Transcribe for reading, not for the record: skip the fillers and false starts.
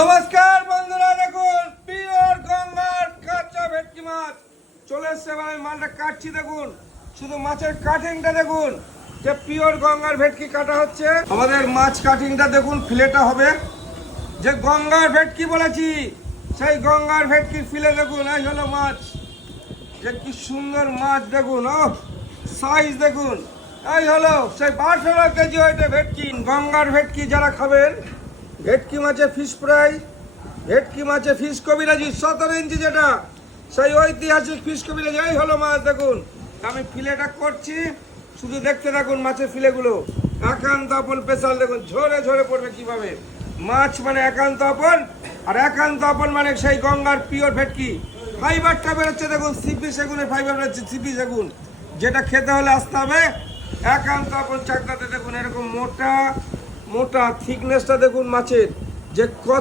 নমস্কার বন্ধুরা, দেখুন পিওর গঙ্গার কাঁচা ভেটকি মাছ চলে এসছে। ভাই মালটা কাটছি, দেখুন শুধু মাছের কাটিংটা দেখুন, যে পিওর গঙ্গার ভেটকি কাটা হচ্ছে। আমাদের মাছ কাটিংটা দেখুন, ফিলেটা হবে যে গঙ্গার ভেটকি বলেছি, সেই গঙ্গার ভেটকির ফিলে দেখুন। এই হলো মাছ, যে কি সুন্দর মাছ দেখুন, ও সাইজ দেখুন। এই হলো সেই 12 কেজি ওইটা ভেটকি, গঙ্গার ভেটকি। যারা খাবেন ভেটকি মাছে ফিশ ফ্রাই, ভেটকি মাছে ফিশ কবিরাজি 17 ইঞ্চি, যেটা সেই ঐতিহাসিক ফিশ কবিরাজি। এই হলো মাছ দেখুন, আমি ফিলেটা করছি, শুধু দেখতে থাকুন মাছের ফিলেগুলো। একান্ত আপন স্পেশাল দেখুন, ঝরে ঝরে পড়বে কিভাবে। মাছ মানে একান্ত আপন, আর একান্ত আপন মানে সেই গঙ্গার পিওর ভেটকি। ফাইবারটা বেরোচ্ছে দেখুন, সিপি সেগুনের ফাইবার বেরোচ্ছে, সিপি সেগুন, যেটা খেতে হলে আসতে হবে একান্ত আপন চাকদাতে। দেখুন এরকম মোটা মোটা থিকনেসটা দেখুন মাছের, যে কত